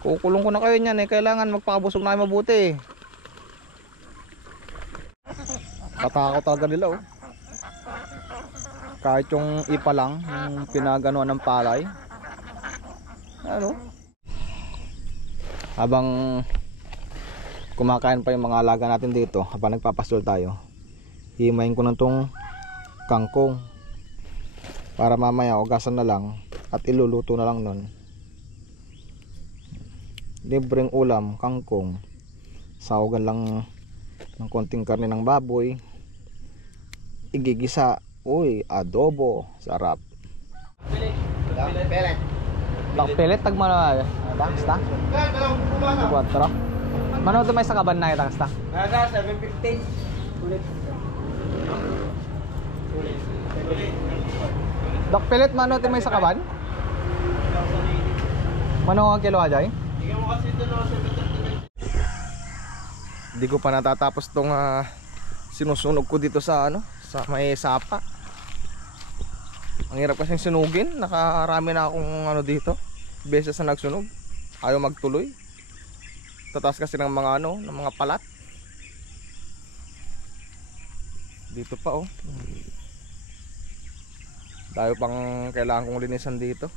Kukulong ko na kayo niyan eh. Kailangan magpakabusog na kayo mabuti. Katakot talaga nila oh. Kahit yung ipa lang, yung pinaganuan ng palay. Ano? Habang kumakain pa yung mga alaga natin dito, habang nagpapastol tayo, himayin ko na tong kangkong para mamaya ugasan na lang at iluluto na lang nun. Libreng ulam, kangkong, sahugan lang ng konting karne ng baboy, igigisa. Uy, adobo, sarap. Pelet. Black pellet tagmana tangsta. 4. Mano to may sa kaban na tangsta? Nasa 750. Ulit. Black pellet mano to may sa kaban? Mano ang kilo ajay? Hindi ko pa natatapos tong sinusunog ko dito sa sa may sapa. Ang hirap kasing sunugin. Nakarami na akong dito beses na nagsunog, ayaw magtuloy. Tataas kasi ng mga ng mga palat. Dito pa oh. Dahil pang kailangan kong linisan dito.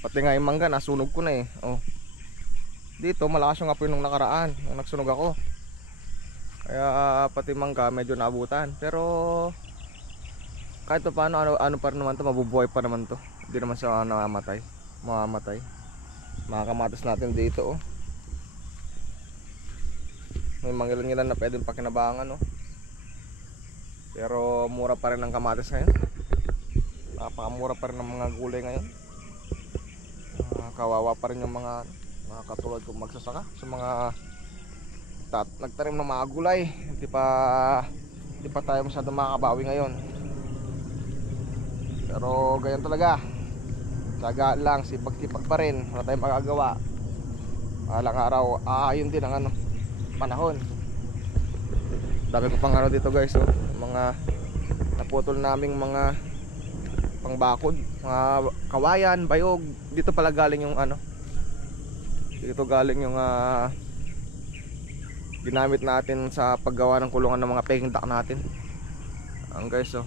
Pati nga yung mangga nasunog ko na eh. Oh. Dito malakas yung apoy nung nakaraan nung nagsunog ako. Kaya pati mangga medyo naabutan. Pero kahit pa paano ano pa rin naman to, mabubuhay pa naman to. Hindi naman siya mamamatay. Mga kamatis natin dito oh. May mangilan-ngilan na pwedeng pakinabangan oh. Pero mura pa rin ang kamatis ngayon. Napakamura pa rin ng mga gulay ngayon. Kawawa pa rin yung mga katulad kong magsasaka sa mga nagtanim ng mga gulay. Hindi pa tayo masyadong makakabawi ngayon. Pero ganyan talaga, tsaga lang, sipag-sipag pa rin, wala tayong magagawa. Alang araw, ayun din ang panahon. Dami ko pang dito guys oh. Mga naputol naming mga pangbakod, mga kawayan, bayog. Dito pala galing yung dito galing yung ginamit natin sa paggawa ng kulungan ng mga peking duck natin. Ang guys oh,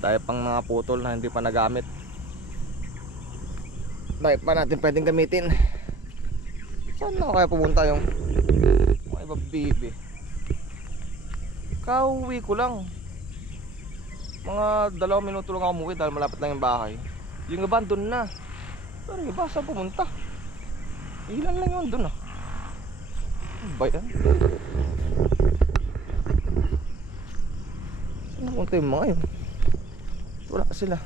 dahil pang mga putol na hindi pa nagamit. Dahil pa natin pwedeng gamitin. Saan na kaya pumunta yung mga iba bibi? Kauwi ko lang. Mga 2 minuto lang ako umuwi dahil malapit lang yung bahay. Yung iba doon na. Pero yung iba saan pumunta? Ilan lang yun doon ah. Ano ba yan? Saan napunta yung mga yun? Wala sila.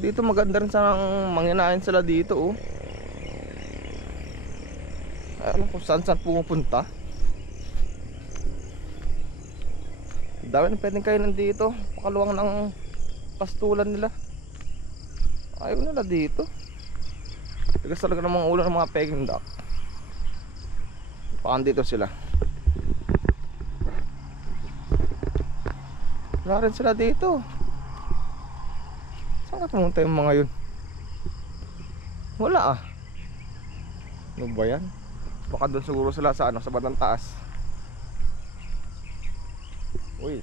Dito maganda rin sanang manghinain sila dito oh. Ay, alam kung saan pumupunta. Dami na pwedeng kayo nandito. Pakaluwang ng pastulan nila. Ayaw nila dito. Tigas talaga ng mga ulo ng mga peking duck. Pakan dito sila. Wala rin sila dito. Saan pumunta yung mga yun? Wala ah. Ano ba yan? Baka doon siguro sila sa sa bandang taas. Uy,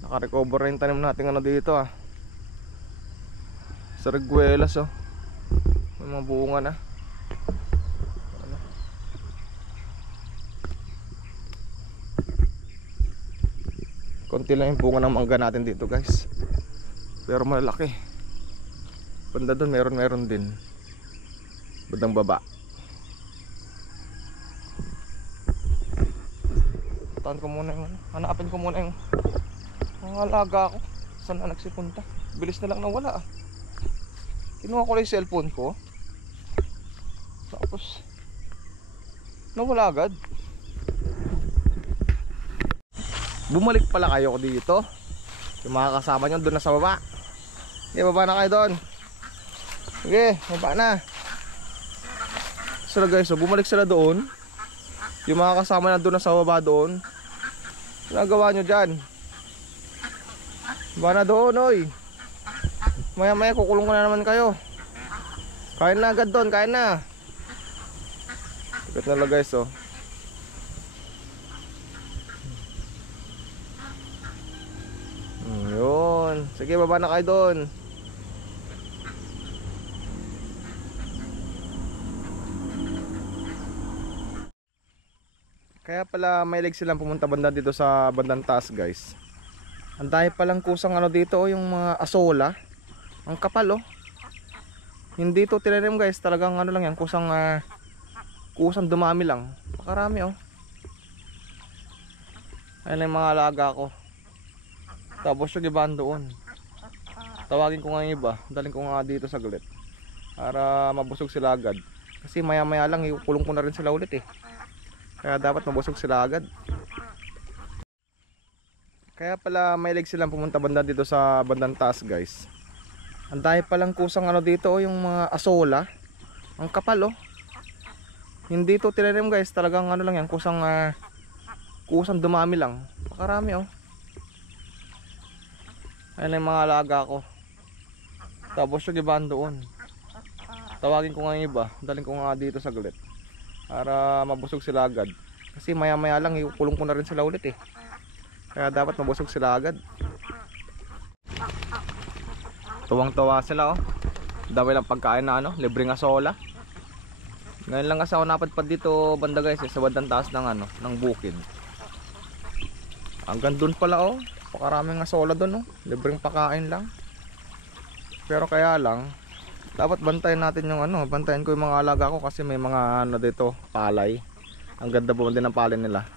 naka-recover na yung tanim natin dito ah. Sa Reguelas oh. May mga bunga na. Konti lang yung bunga ng mangga natin dito guys. Pero malaki. Banda doon meron din. Bandang baba. Taan ko muna yung hanapin ko muna yung mga alaga ko. Saan na nagsipunta? Bilis na lang nawala ah. Kinuha ko lang yung cellphone ko. Tapos nawala agad. Bumalik pala kayo dito. Yung mga kasama nyo doon na sa baba. Okay, baba na kayo doon. Okay, baba na. So guys, so bumalik sila doon. Yung mga kasama na doon na sa baba doon. Nagawa nyo dyan. Baba na doon oy. Maya maya kukulong ko na naman kayo. Kain na agad doon, kain na. Pwede na lang guys oh. Yun. Sige, baba na kayo doon. Kaya pala may leg silang pumunta banda dito sa bandang taas guys. Ang dahil palang kusang ano dito oh, yung mga asola. Ang kapal oh. Hindi to tinanim guys, talagang ano lang yan, kusang dumami lang. Pakarami oh. Ayan yung mga alaga ko. Tapos yung iba doon. Tawagin ko nga yung iba, daling ko nga dito sa gulit para mabusog sila agad. Kasi maya maya lang ikulong ko na rin sila ulit eh. Kaya dapat mabusog sila agad. Kaya pala may leg silang pumunta banda dito sa bandang taas guys. Ang dahil palang kusang ano dito oh, yung mga asola. Ang kapal oh. Hindi to tinanim guys, talagang ano lang yan, kusang dumami lang. Pakarami oh. Ayan yung mga alaga ko. Tapos yung iba doon. Tawagin ko nga yung iba, daling ko nga dito sa gulit para mabusog sila agad. Kasi maya maya lang ikulong ko na rin sila ulit eh. Kaya dapat mabusog sila agad. Tuwang tawa sila oh. Dami lang pagkain na ano, libreng asola. Ngayon lang kasi ako napadpad dito banda guys eh, sa bandang taas ng ano, ng bukid. Hanggang doon pala oh. Pakaraming asola doon oh. Libreng pakain lang. Pero kaya lang dapat bantayan natin yung ano, bantayan ko yung mga alaga ko kasi may mga ano dito, palay. Ang ganda po din ng palay nila.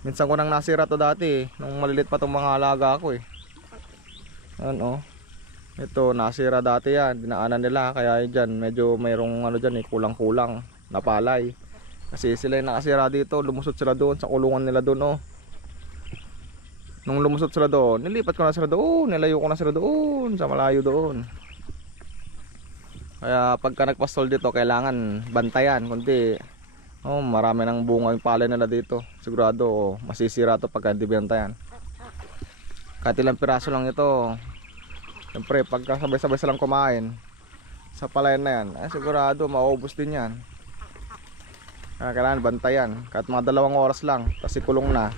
Minsan ko nang nasira to dati eh, nung malilit pa tong mga alaga ko eh. Ano oh. Ito nasira dati yan, dinaanan nila kaya dyan medyo mayroong ano dyan eh, kulang-kulang na palay. Kasi sila yung nakasira dito, lumusot sila doon sa kulungan nila doon oh. Nung lumusot sila doon, nilipat ko na sila doon, nilayo ko na sila doon, sa malayo doon. Kaya pagka nagpastol dito, kailangan bantayan, kundi oh, marami ng bunga yung palay nila dito. Sigurado oh, masisira to pagka hindi bantayan. Kahit ilang piraso lang ito. Siyempre, pagka sabay-sabay silang kumain sa palayan na yan, sigurado maubos din yan. Kaya kailangan bantayan, kahit mga 2 oras lang, tapos ikulong na.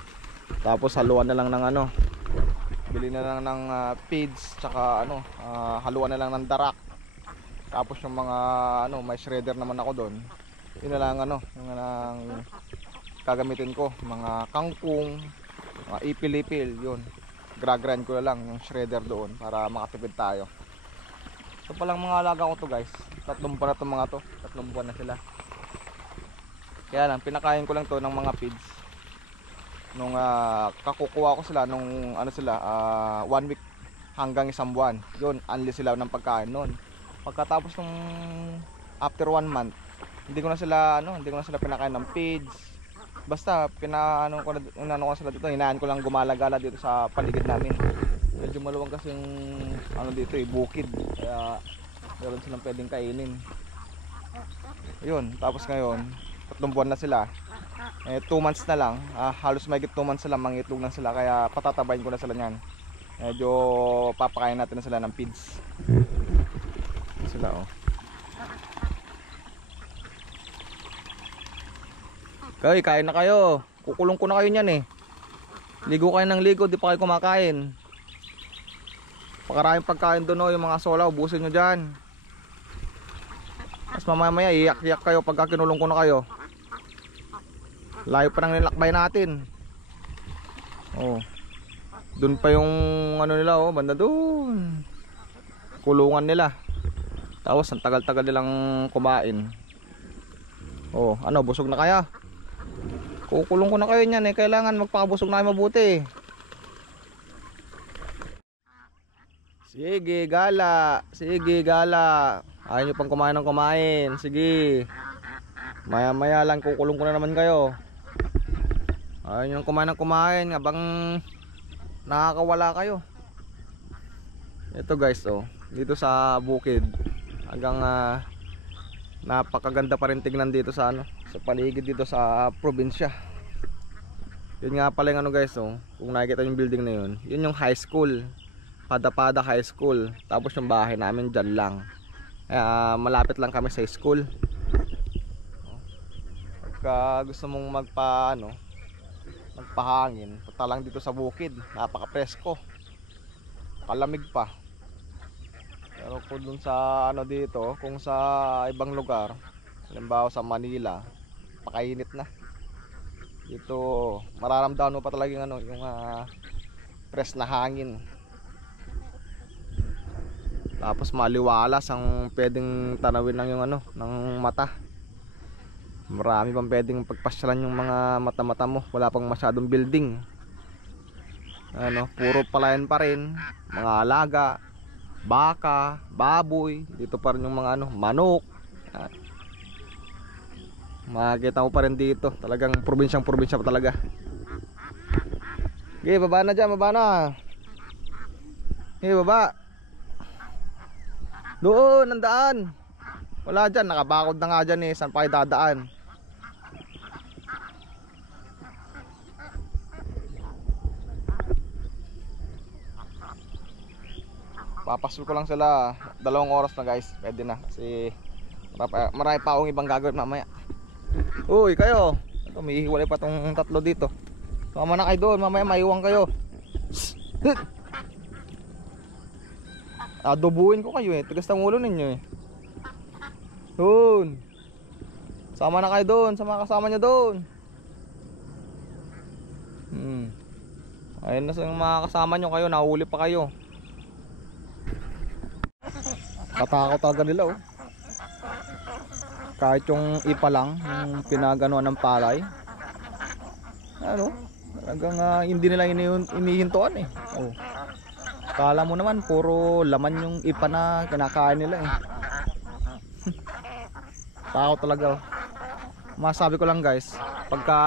Tapos haluan na lang ng ano, bili na lang ng feeds, tsaka ano, haluan na lang ng darak. Tapos yung mga ano, may shredder naman ako doon. Yun na lang ano, yung lang gagamitin ko, mga kangkong, mga ipil-ipil, yun. Gragrind ko na lang yung shredder doon para makatipid tayo. Ito palang mga alaga ko to guys. 3 buwan na itong mga to, 3 buwan na sila. Kaya lang, pinakain ko lang to ng mga feeds. Nung kakukuha ko sila nung ano sila 1 week hanggang 1 buwan. Yun, unli sila ng pagkain noon. Pagkatapos nung after 1 month, hindi ko na sila pinakain ng feeds. Basta pinaano ko na sila dito, hinaan ko lang gumala-gala dito sa paligid namin. Medyo maluwang kasi yung ano dito eh, bukid. Kaya meron silang pwedeng kainin. Yun, tapos ngayon 3 buwan na sila. 2 months na lang, halos mahigit 2 months na lang, mangitlog na sila. Kaya patatabayin ko na sila niyan. Medyo papakain natin na sila ng feeds. Sila oh. Kaya kain na kayo. Kukulong ko na kayo niyan eh. Ligo kayo ng ligo, di pa kayo kumakain. Pakaraming pagkain doon oh, yung mga sola, ubusin nyo dyan. Tapos mamaya iyak-iyak kayo pagka kinulong ko na kayo. Layo pa ng nilakbay natin. Oh. Doon pa yung ano nila oh, banda doon. Kulungan nila. Tapos ang tagal-tagal nilang kumain. Oh, ano, busog na kaya? Kukulong ko na kayo niyan eh, kailangan magpakabusog na kayo mabuti. Sige, gala. Sige, gala. Ayaw nyo pang kumain ng kumain. Sige. Maya-maya lang kukulong ko na naman kayo. Ayaw nyo kumain ng kumain habang nakakawala kayo. Ito guys oh, dito sa bukid. Hanggang napakaganda pa rin tignan dito sa ano, sa paligid dito sa probinsya. Yun nga pala yung ano guys oh, kung nakikita yung building na yun, yun yung high school, Pada-Pada High School. Tapos yung bahay namin dyan lang. Malapit lang kami sa school. pagka gusto mong magpahangin, punta lang dito sa bukid. Napaka-presko, kalamig pa. Pero kung dun sa dito, kung sa ibang lugar, halimbawa sa Manila, pakainit na. Dito mararamdaman mo pa talaga yung press na hangin. Tapos maliwalas ang pwedeng tanawin ng ng mata. Marami pang pwedeng pagpasyalan yung mga mata-mata mo. Wala pang masyadong building. Puro palayan pa rin, mga alaga, baka, baboy. Dito pa rin yung mga manok. Yan. Makikita mo pa rin dito. Talagang probinsyang-probinsya pa talaga. Okay, baba na dyan, baba na. Okay, baba. Doon, ang daan. Wala dyan, nakabakod na nga dyan saan pa kayo dadaan? Papasol ko lang sila 2 oras na guys. Pwede na kasi marami pa akong ibang gagawin mamaya. Uy kayo, ito may hiwalay pa tong 3 dito. Sumama na kayo doon, mamaya maiwan kayo. Adobuin ko kayo tigas ng ulo ninyo Doon. Sama na kayo doon, sa mga kasama nyo doon. Ayun na sa mga kasama nyo, kayo nahuli pa kayo. Katakot talaga nila Kahit yung ipa lang, yung pinaganuan ng palay. Talagang hindi nila inihintuan Kala mo naman puro laman yung ipa na kinakain nila Takot talaga Masabi ko lang guys, pagka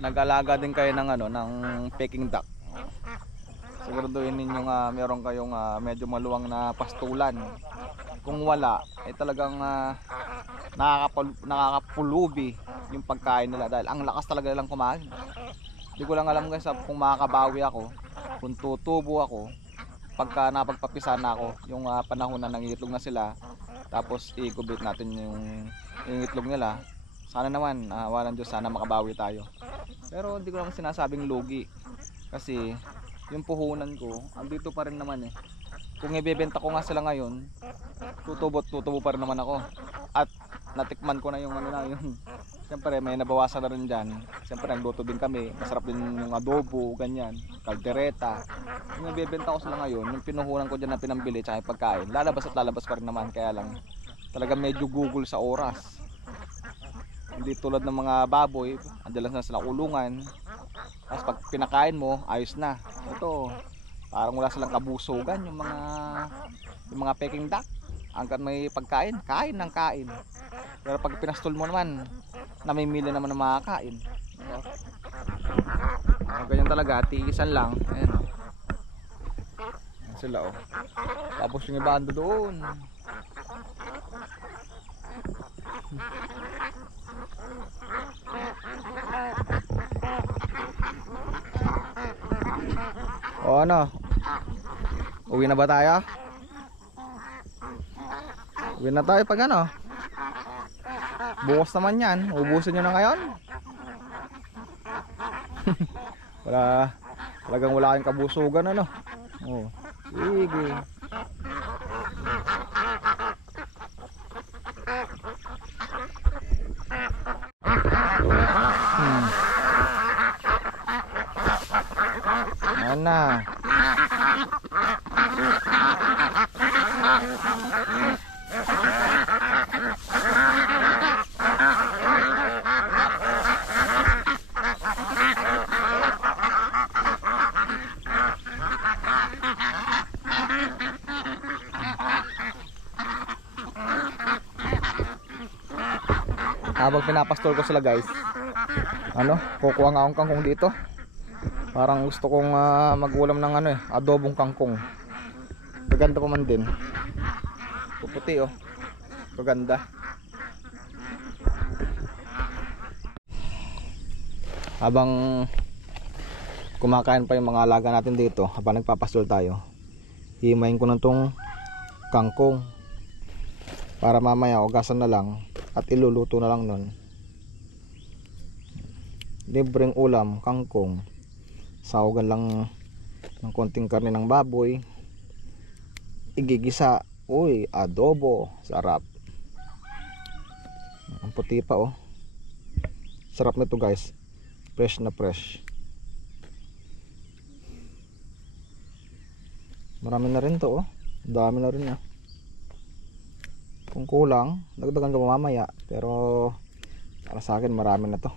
nag-alaga din kayo ng Peking duck, siguraduhin ninyo meron kayong medyo maluwang na pastulan. Kung wala, talagang nakakapulubi yung pagkain nila dahil ang lakas talaga nilang kumain. Hindi ko lang alam guys kung makakabawi ako, kung tutubo ako pagka napagpapisan na ako yung panahon na nangiitlog na sila, tapos i-incubate natin yung itlog nila. Sana naman walang Diyos, sana makabawi tayo. Pero hindi ko naman sinasabing lugi kasi yung puhunan ko andito pa rin naman Kung ibebenta ko nga sila ngayon, tutubo pa rin naman ako. At natikman ko na yung siyempre may nabawasan na rin dyan. Siyempre nagluto din kami, masarap din yung adobo, ganyan, kaldereta. Yung ibebenta ko sila ngayon, yung pinuhunan ko dyan na pinambili tsaka yung pagkain, lalabas at lalabas pa rin naman. Kaya lang talaga medyo gugol sa oras. Hindi tulad ng mga baboy, andalas na sila kulungan. Tapos pag pinakain mo, ayos na. Ito, parang wala silang kabusugan yung mga Peking duck. Hanggang may pagkain, kain ng kain. Pero pag pinastol mo naman, namimili naman ng makakain. Ganyan talaga, tiisan lang. Ayan sila Tapos yung iba ando doon. O uwi na ba tayo? Uwi na tayo pag bukas naman yan, ubusin nyo na ngayon. Talagang wala kayong kabusugan sige. Mana? Habang pinapastol ko sila guys, kukuha nga akong kangkong dito. Parang gusto kong magulam ng adobong kangkong. Maganda pa man din. Puputi maganda. Habang kumakain pa yung mga alaga natin dito, habang nagpapastol tayo, himayin ko na tong kangkong para mamaya ugasan na lang. at iluluto na lang nun. Libreng ulam, kangkong, sahugan lang ng konting karne ng baboy, igigisa, uy, adobo, sarap. Ang puti pa oh. Sarap nito guys, fresh na fresh. Marami na rin to oh. Dami na rin ah. Kung kulang, dagdagan ko mamaya, pero para sa akin marami na to.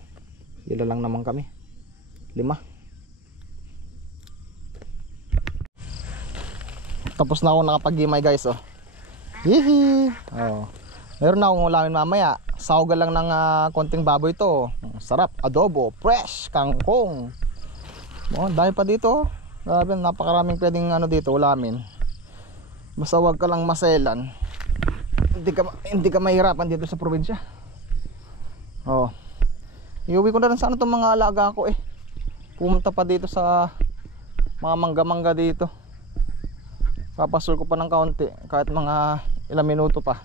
Ilan lang naman kami, 5. Tapos na ako nakapag-gimay guys oh. Hihi. Oh. Meron na akong ulamin mamaya. Sahugan lang ng konting baboy to. Sarap, adobo, fresh, kangkong. Oh, dahil pa dito. Grabe, napakaraming pwedeng dito ulamin. Basta wag ka lang maselan. Hindi ka mahirapan dito sa probinsya. Oh. Iuwi ko na rin sana itong mga alaga ko eh. Pumunta pa dito sa mga mangga-mangga dito. Papasol ko pa ng kaunti, kahit mga ilang minuto pa.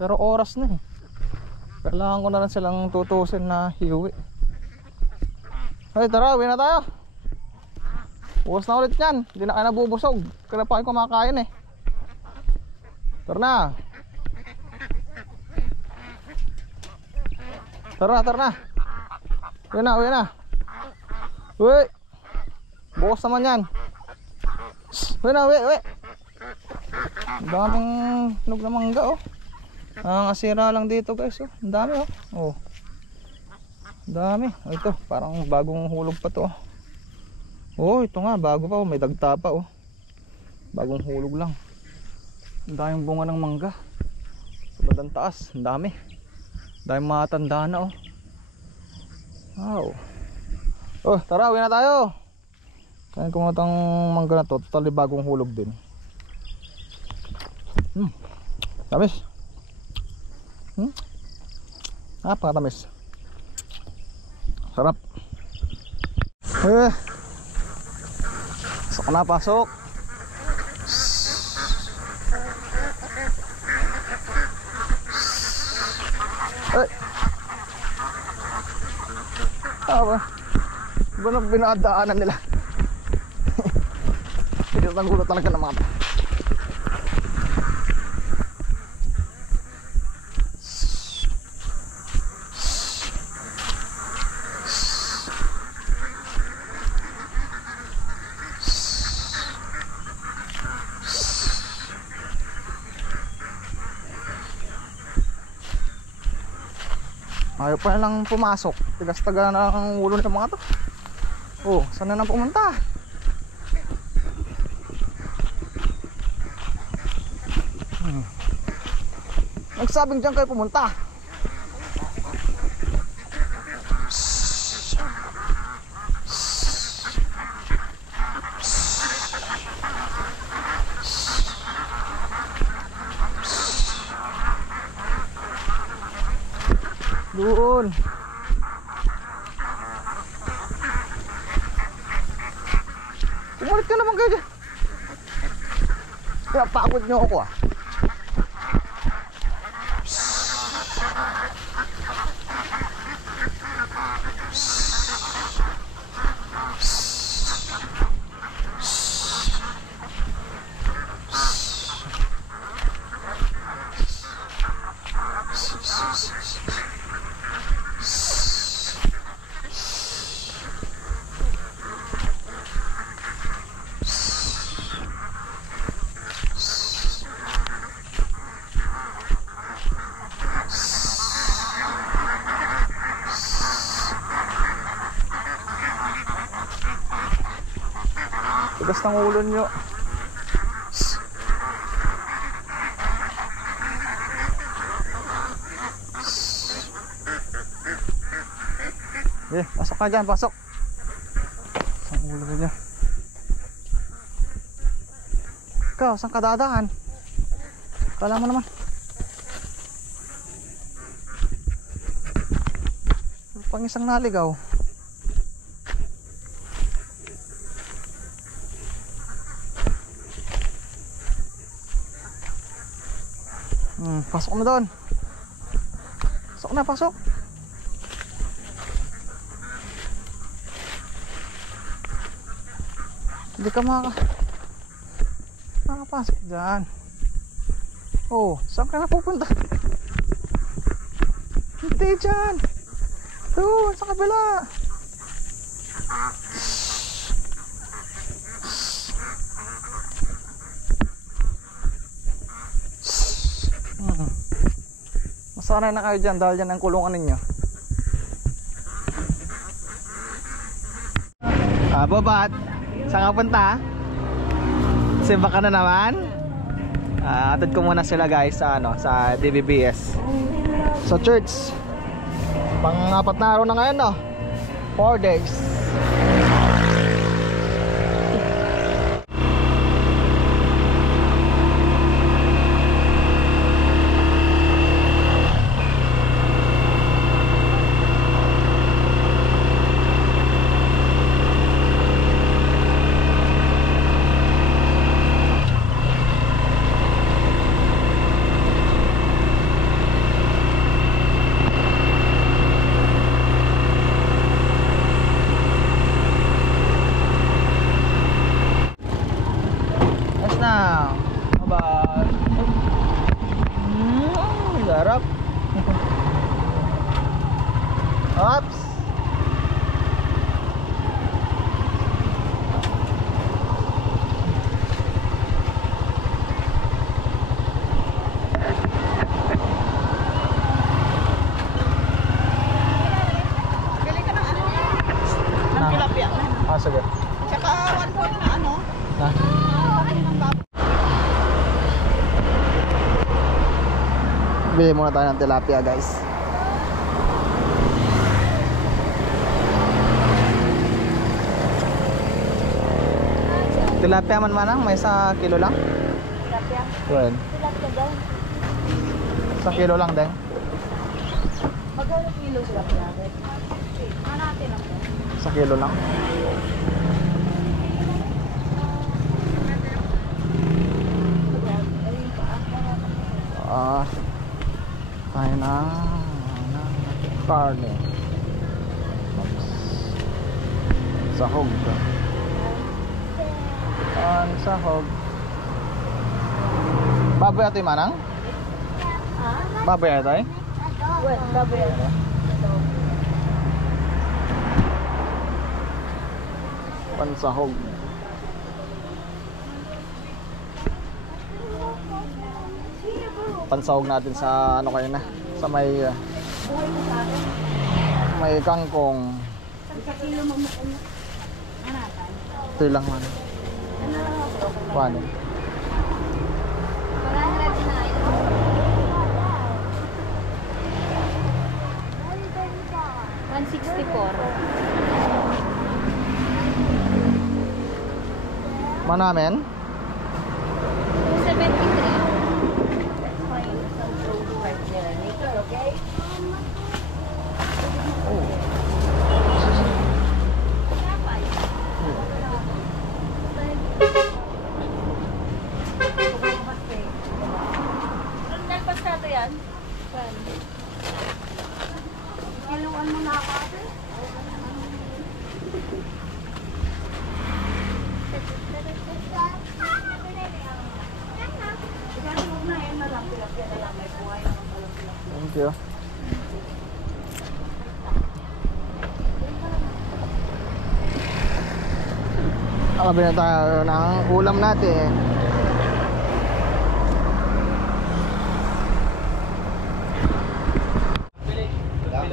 Pero oras na eh. Kailangan ko na rin silang tutusin na hiuwi. Ay tara, uwi na tayo. Bukas na ulit yan. Hindi na kayo nabubusog. Kaya pa kayo kumakain eh. Tara na. Tara na. Uwi na. Uwi. Bukas naman yan. Uwi na. Daming nog na mangga oh. Ang asira lang dito guys oh. Ang dami oh. Oh. Dami. Oh, ito parang bagong hulog pa to. Oh, ito nga bago pa oh. May dagta pa oh. Bagong hulog lang. Ang daming bunga ng mangga. Sa bandang taas, ang dami. Daming matanda na oh. Wow. Oh, tara, uwi na tayo. Kain ko nga itong mangga na to. Totally bagong hulog din. Tamis. Napakatamis. Sarap. Pasok na, pasok. Ba na binadaanan nila. Pinatang gulo talaga ng mga ayaw pa lang pumasok. Tigas-taga na ang ulo ng mga to. Oh, saan na pumunta? Nagsabing dyan kayo pumunta. Doon. Umalit ka naman kayo dyan. Pinapagod nyo ako ah. Tigas ng ulo nyo. Pasok ka dyan, pasok. Ang ulo nyo. Ikaw, saan ka dadaan? Kala mo naman. Pang isang naligaw. Pasok na doon. Pasok na, pasok. Hindi ka makapasok dyan. Oh, saan ka na pupunta? Hindi dyan. Doon, sa kabila. Masanay na kayo dyan dahil dyan ang kulungan ninyo. Bobat, saan ka punta? Simba ka na naman? Atid ko muna sila guys sa, sa DBBS. So church, pang-4 na araw na ngayon, no? 4 days. Sarap. Ops. Bili ka ng ano? Ng tilapia. Sige. Tsaka 1 point na ano? Ha? Bili muna tayo ng tilapia guys. Tilapia man manang, may sa kilo lang? Tilapia? Well, Tilapia daw. sa kilo lang din. Magkano kilo tilapia? Ano natin lang? Sa kilo lang. Tayo na karne. Sahog. Sahog. Baboy ito yung manang? Baboy ito eh? Well, baboy. Pansahog. Pansahog natin sa ano kayo na, sa may kangkong. Sa kilo mo ano? Anatan? Ito lang man. Paano? 164. Manamen? 273. Okay? Oh. Nagpas na ito yan? Kiluan mo na ako ate? Thank you. Nakabili na tayo ng ulam natin.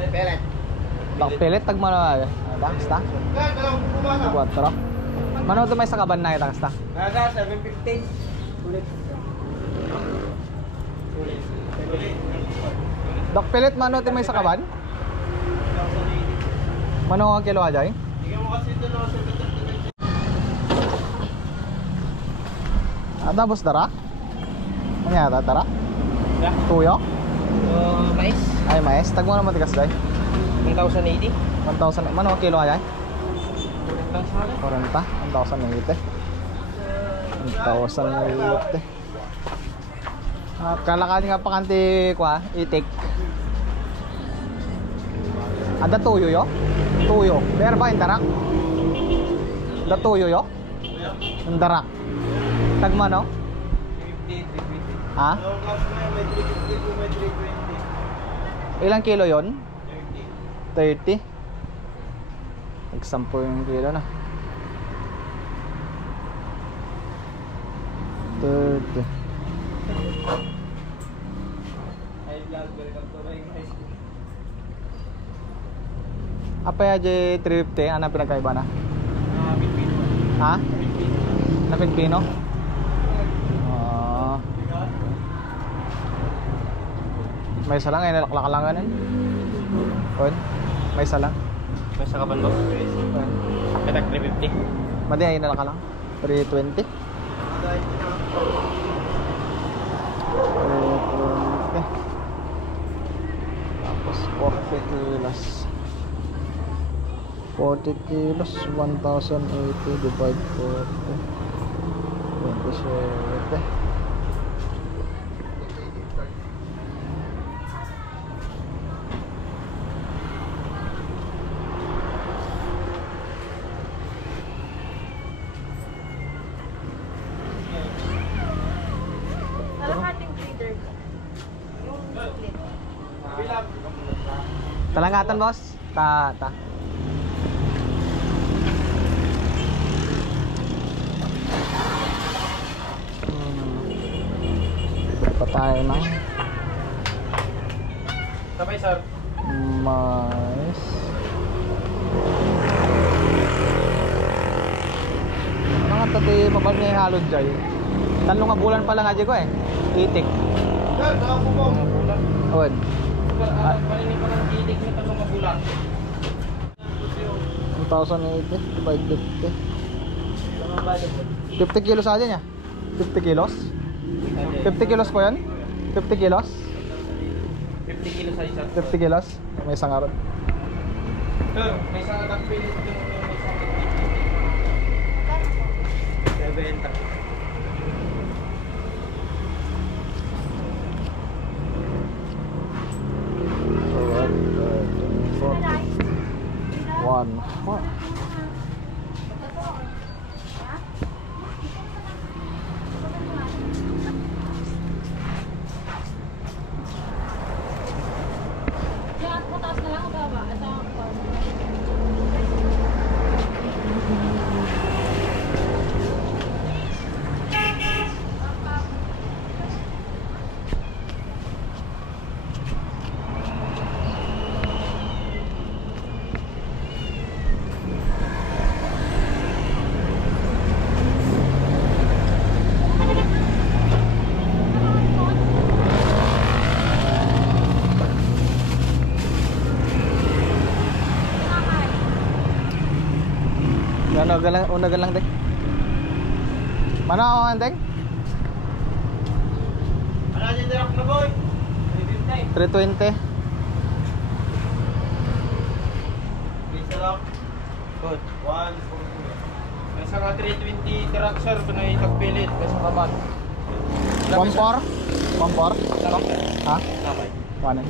Pelet. Takpilit, tagmano. Basta? 4. Mano ito may sakaban na kita kasta? Naga, 715. Ulit. Dakpilit, mano ito may sakaban? Mano ang kilo ajay? Bigyan mo kasi ito ng 730. Tapos dara? Ano yata, dara? Yeah. Tuyo? Mais. Ay, mais. Tag mo naman tigas day. 1,080. 1,000. Mano ang kilo ajay? Lang sa akin. 40. 1,000 na ite. 1,000 na ite. Kalakani nga pa kanti kwa, itik. Ada tuyo yo? Tuyo. Meron ba yung darak? Ada tuyo yo? Yung darak. Tagma no? 50, 320. Ha? May 350 po, may 320. Ilang kilo yon? 30. 30. Example yung kilo na. 30. Ay, vlog, welcome to Ring High School. Apa ya J 350? Ano pinagkaiba na? Pilipino. Ha? Pilipino. Na Pilipino? May isa lang, ay nalaklakalangan yun. Oy, may isa lang. May sa kaban boss? Oy. Katak 350. Madi ay nalakalang. 320. 320. Tapos 40 kilos. 40 kilos, 1,080 divide 40. 27. Kalahating breeder. Yung split. Talangatan boss? Ta. Pa tayo ng Sabay sir. mais. Ano nga tati mabal niya yung halod dyan? Talong nga bulan pa lang nga ko eh. Itik. Sir, saan po po? Bulan. Owen. Palinig pa ng itik na talong mabulan. 1,080 divide 50. 50 kilos aja niya? 50 kilos? 50 kilos po yan? 50 kilos? 50 kilos ay sir. 50 kilos? May isang arod. Sir, may isang atak pilit yung may isang 70. One. Yan, mataas na lang o baba? Ito ang Unagan lang dek. Mana ako ang dek? Ano dyan direct na boy? 320. Isa lang. Good. 1, 4, 2. May isang 320 direct sir. Ito na yung tagpilit. May isang kaban. 1.4? 1.4? Ha? Namay. 1.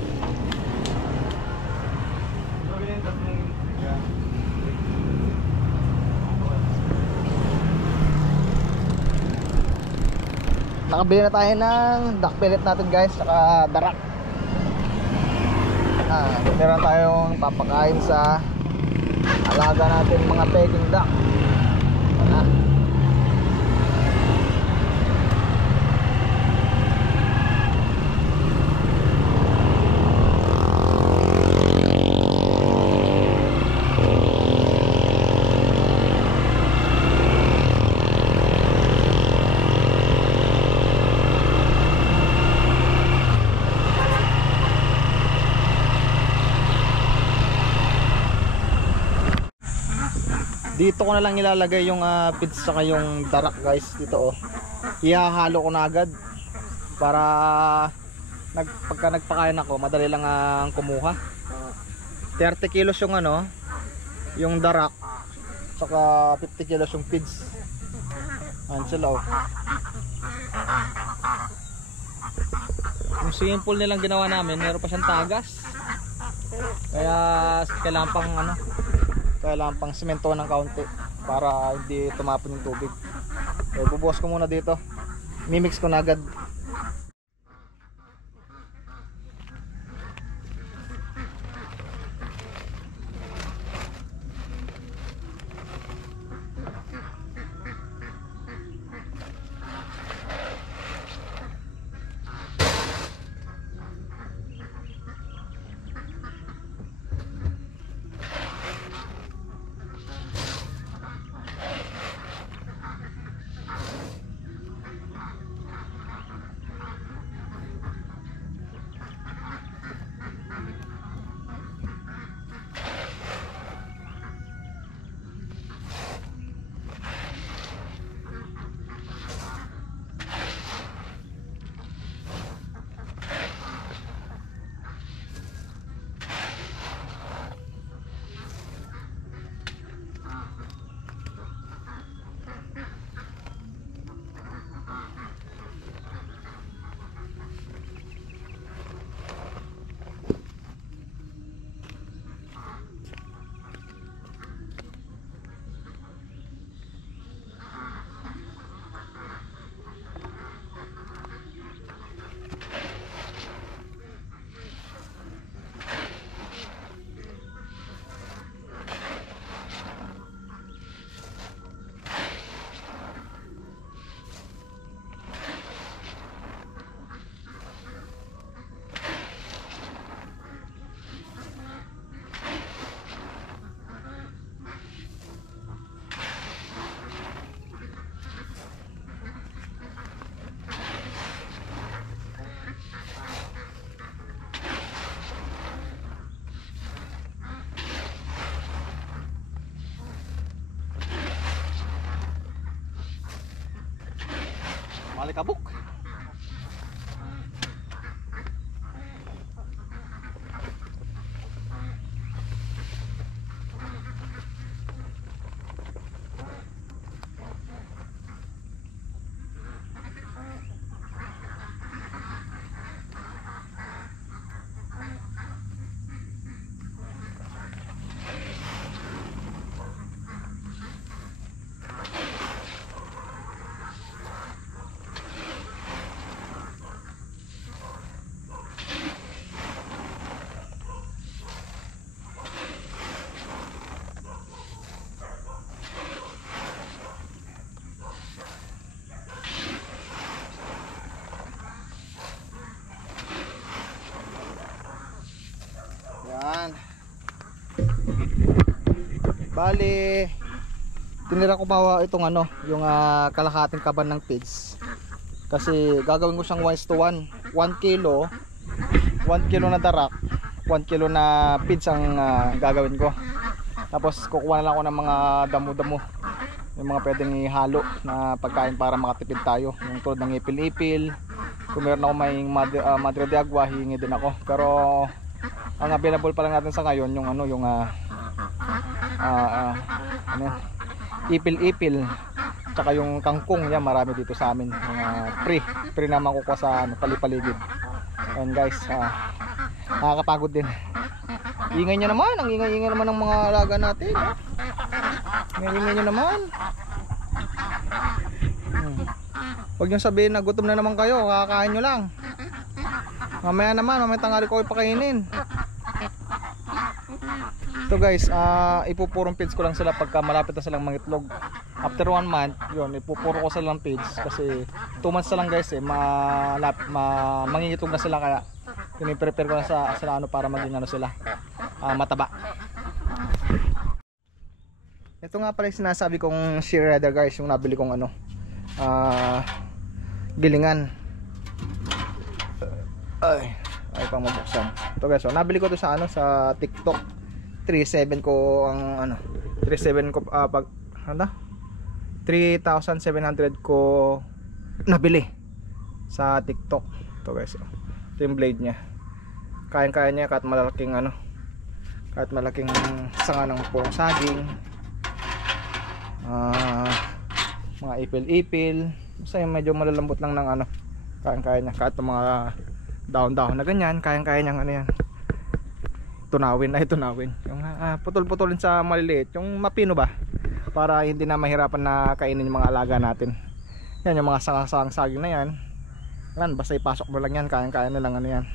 Nakabili na tayo ng duck pellet natin guys, saka darak. Meron tayong papakain sa alaga natin mga peking duck. Dito ko na lang ilalagay yung feeds saka yung darak guys dito oh. Ihahalo ko na agad para pagka nagpakain ako madali lang ang kumuha. 30 kilos yung ano, yung darak saka 50 kilos yung feeds. Ayan sila oh. Yung swimming pool nilang ginawa namin, meron pa siyang tagas. Kaya kailangan pang ano, kailangan pang semento ng kaunti para hindi tumapon yung tubig. So, bubuhos ko muna dito. Mimix ko na agad. Malikabok. Yan. Bali, tinira ko pa itong ano, yung kalahating kaban ng pids. Kasi gagawin ko siyang 1:1. 1 kilo, 1 kilo na darak, 1 kilo na pids ang gagawin ko. Tapos kukuha na lang ako ng mga damo-damo, yung mga pwedeng ihalo na pagkain para makatipid tayo. Yung tulad ng ipil-ipil. Kung meron ako may madre de agua, hihingi din ako. Pero ang available pa lang natin sa ngayon yung ano, yung ano, ipil-ipil, tsaka yung kangkong. Yan, marami dito sa amin. Free naman kukuha sa ano, palipaligid. And guys, nakakapagod din. Ingay nyo naman, ang ingay-ingay naman ng mga alaga natin. Ingay nyo naman. Huwag nyo sabihin na gutom na naman kayo, kakakain nyo lang. Mamaya tanghali ko ipakainin. Ito guys, ipupurong feeds ko lang sila pagka malapit na silang mangitlog. After 1 month, yun, ipupuro ko sila ng feeds. Kasi 2 months na lang guys mangingitlog na sila. Kaya piniprepare ko na sa ano para maging ano sila, mataba. Ito nga pala yung sinasabi kong shear rider guys, yung nabili kong ano, gilingan. Ay pang mabuksan. Ito guys, so nabili ko to sa ano, sa TikTok. 3,700 ko ang ano, 3,700 ko pag ano, 3,700 ko nabili sa TikTok. Ito guys, ito yung blade nya. Kaya niya kahit malaking ano, kahit malaking sanga ng purong saging, mga ipil-ipil. Basta yung medyo malalambot lang ng ano, Kayang-kaya niya. Kahit yung mga dahon-dahon na ganyan, kayang-kaya niyang ano yan, tunawin. Yung putol-putulin sa maliliit, yung mapino ba, para hindi na mahirapan na kainin yung mga alaga natin. Yan, yung mga sangang saging na yan, basta ipasok mo lang yan, kayang-kaya nilang ano yan,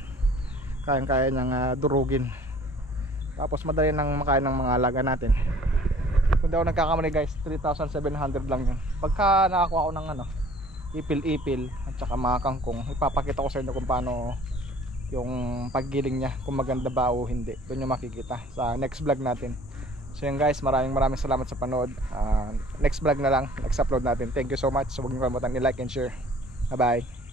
kayang-kaya niyang durugin. Tapos madali nang makain ng mga alaga natin. Kung di ako nagkakamali guys, 3,700 lang yun. Pagka nakakuha ko ng ano, ipil-ipil at saka mga kangkong, ipapakita ko sa inyo kung paano yung paggiling niya, kung maganda ba o hindi. Doon yung makikita sa next vlog natin. So yun guys, maraming salamat sa panood. Next vlog na lang, next upload natin. Thank you so much. So huwag niyo kalimutan i-like and share. Bye bye.